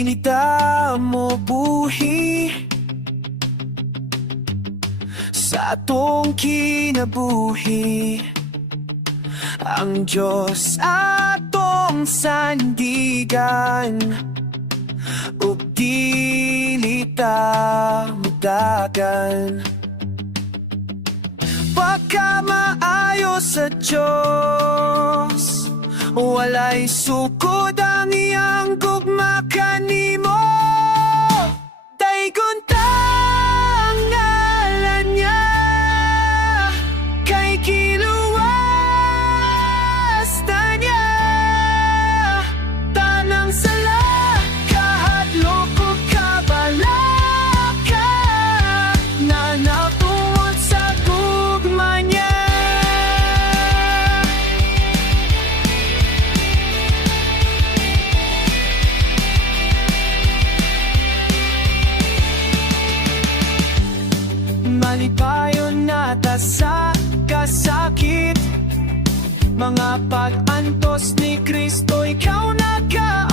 Dinita mo buhi sa atong kinabuhi. Ang Diyos atong sandigan, ug dili ta mudagan. Pagkamaayo sa Diyos, walay sukod ang iyang gugma kanimo. Daygon ta ang ngalan niya, kay kiluwas na niya. Tanang sala, kahadlok o kabalaka, na natuod sa gugma niya. Malipayon nata sa kasakit, mga pag-antos ni Kristo, ikaw nagkaayos.